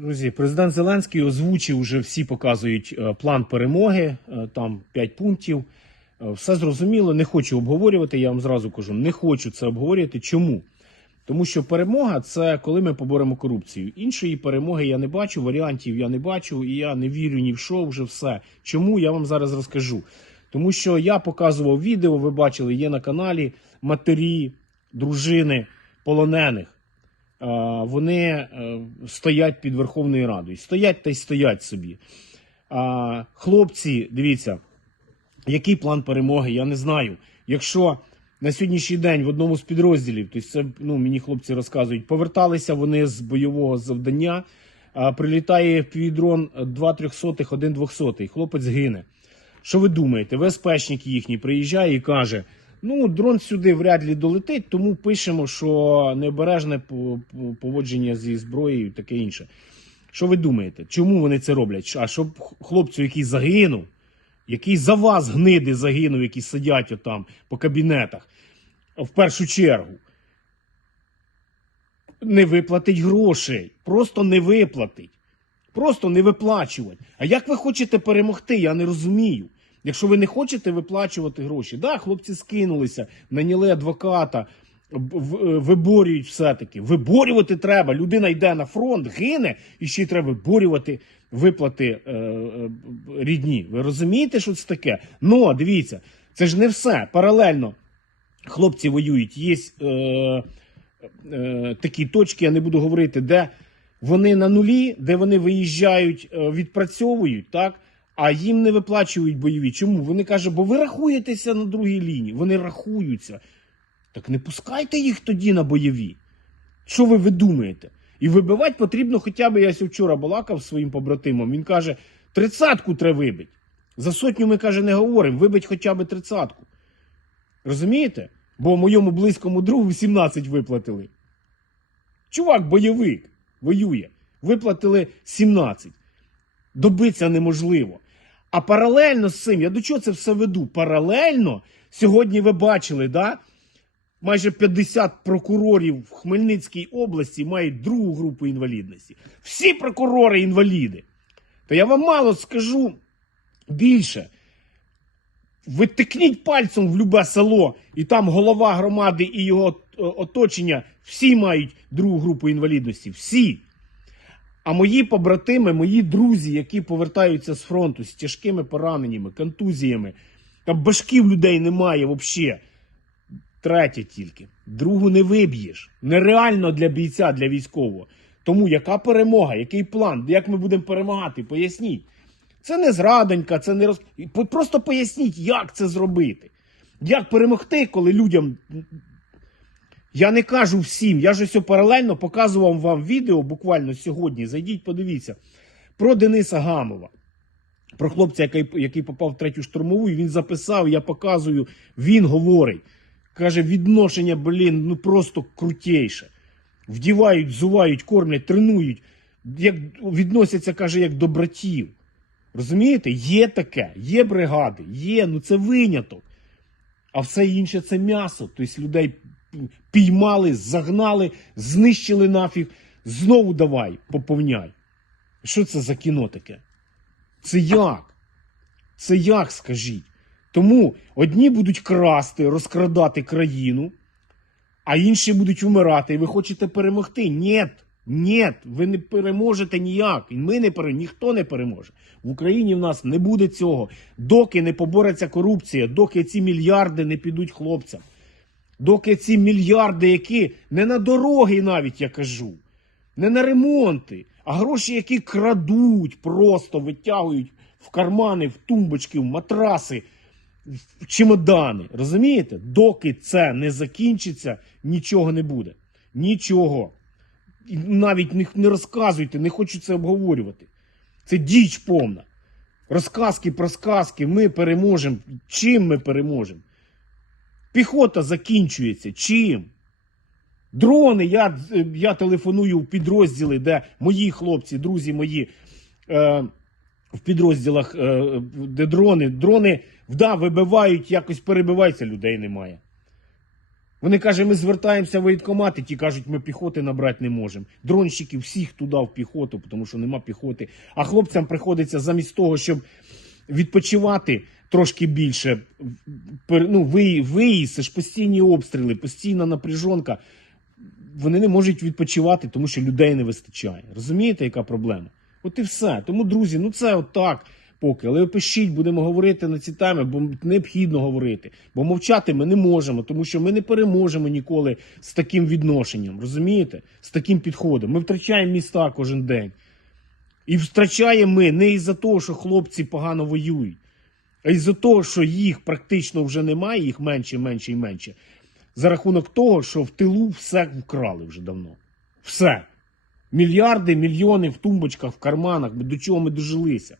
Друзі, президент Зеленський озвучив вже всі показують е, план перемоги, е, там 5 пунктів. Е, Все зрозуміло, не хочу обговорювати. Я вам зразу кажу, не хочу це обговорювати. Чому? Тому що перемога це коли ми поборемо корупцію. Іншої перемоги я не бачу, варіантів я не бачу, і я не вірю ні в що, вже все. Чому я вам зараз розкажу? Тому що я показував відео, ви бачили, є на каналі матері, дружини полонених. Вони е, стоять під Верховною Радою. Стоять та й стоять собі. Хлопці, дивіться, який план перемоги, я не знаю. Якщо на сьогоднішній день в одному з підрозділів, тобто це ну, мені хлопці розказують, поверталися вони з бойового завдання, прилітає півдрон 2 трьохсотих, 1 двохсотий, хлопець гине. Що ви думаєте? ВСПшник їхній приїжджає і каже: ну, дрон сюди вряд ли долетить, тому пишемо, що необережне по- по- поводження зі зброєю і таке інше. Що ви думаєте? Чому вони це роблять? А щоб хлопцю, який загинув, який за вас гниди загинув, які сидять отам по кабінетах, в першу чергу, не виплатить грошей. Просто не виплатить. Просто не виплачувати. А як ви хочете перемогти? Я не розумію. Якщо ви не хочете виплачувати гроші, да, хлопці скинулися, наняли адвоката, е, виборюють все-таки. Виборювати треба. Людина йде на фронт, гине, і ще й треба виборювати виплати е, е, рідні. Ви розумієте, що це таке? Ну, дивіться, це ж не все. Паралельно хлопці воюють. Є е, е, такі точки, я не буду говорити, де вони на нулі, де вони виїжджають, е, відпрацьовують, так? А їм не виплачують бойові. Чому? Вони кажуть, бо ви рахуєтеся на другій лінії. Вони рахуються. Так не пускайте їх тоді на бойові. Що ви видумаєте? І вибивати потрібно хоча б, я вчора балакав своїм побратимом. Він каже, тридцятку треба вибити. За сотню ми каже, не говоримо, вибить хоча б тридцятку. Розумієте? Бо моєму близькому другу 17 виплатили. Чувак, бойовик, воює. Виплатили 17. Добитися неможливо. А паралельно з цим, я до чого це все веду? Паралельно, сьогодні ви бачили, да? майже 50 прокурорів в Хмельницькій області мають другу групу інвалідності. Всі прокурори інваліди. То я вам мало скажу більше. Ви тикніть пальцем в любе село, і там голова громади і його е, оточення всі мають другу групу інвалідності. Всі. А мої побратими, мої друзі, які повертаються з фронту з тяжкими пораненнями, контузіями, там башків людей немає взагалі. Третє тільки. Другу не виб'єш. Нереально для бійця, для військового. Тому яка перемога, який план, як ми будемо перемагати? Поясніть. Це не зрадонька, це не роз... Просто поясніть, як це зробити. Як перемогти, коли людям. Я не кажу всім, я ж ось паралельно показував вам відео буквально сьогодні. Зайдіть, подивіться, про Дениса Гамова. Про хлопця, який, який попав в третю штурмову, і він записав, я показую, він говорить. Каже, відношення, блін, ну просто крутейше. Вдівають, зувають, кормлять, тренують. Як відносяться, каже, як до братів. Розумієте? Є таке, є бригади, є, ну це виняток. А все інше це м'ясо. Тобто людей піймали, загнали, знищили нафіг, знову давай, поповняй. Що це за кіно таке? Це як? Це як, скажіть? Тому одні будуть красти, розкрадати країну, а інші будуть вмирати. І ви хочете перемогти? Ні, ні, ви не переможете ніяк. І ми не переможемо, ніхто не переможе. В Україні в нас не буде цього, доки не побореться корупція, доки ці мільярди не підуть хлопцям. Доки ці мільярди, які не на дороги навіть я кажу, не на ремонти, а гроші, які крадуть, просто витягують в кармани, в тумбочки, в матраси, в чемодани. Розумієте? Доки це не закінчиться, нічого не буде. Нічого. Навіть не розказуйте, не хочу це обговорювати. Це діч повна. Розказки про сказки, ми переможемо. Чим ми переможемо? Піхота закінчується. Чим? Дрони, я, я телефоную в підрозділи, де мої хлопці, друзі мої е, в підрозділах, е, де дрони, дрони да, вибивають, якось перебиваються, людей немає. Вони кажуть, ми звертаємося в воєнкомати, ті кажуть, ми піхоти набрати не можемо. Дронщиків всіх туди в піхоту, тому що нема піхоти. А хлопцям приходиться замість того, щоб відпочивати трошки більше, ну, ви- виїзд, це ж постійні обстріли, постійна напряжонка. Вони не можуть відпочивати, тому що людей не вистачає. Розумієте, яка проблема? От і все. Тому, друзі, ну це отак поки. Але пишіть, будемо говорити на ці теми, бо необхідно говорити. Бо мовчати ми не можемо, тому що ми не переможемо ніколи з таким відношенням. Розумієте? З таким підходом. Ми втрачаємо міста кожен день. І втрачаємо ми не із-за того, що хлопці погано воюють, а із-за того, що їх практично вже немає, їх менше, менше і менше. За рахунок того, що в тилу все вкрали вже давно. Все. Мільярди, мільйони в тумбочках, в карманах. До чого ми дожилися?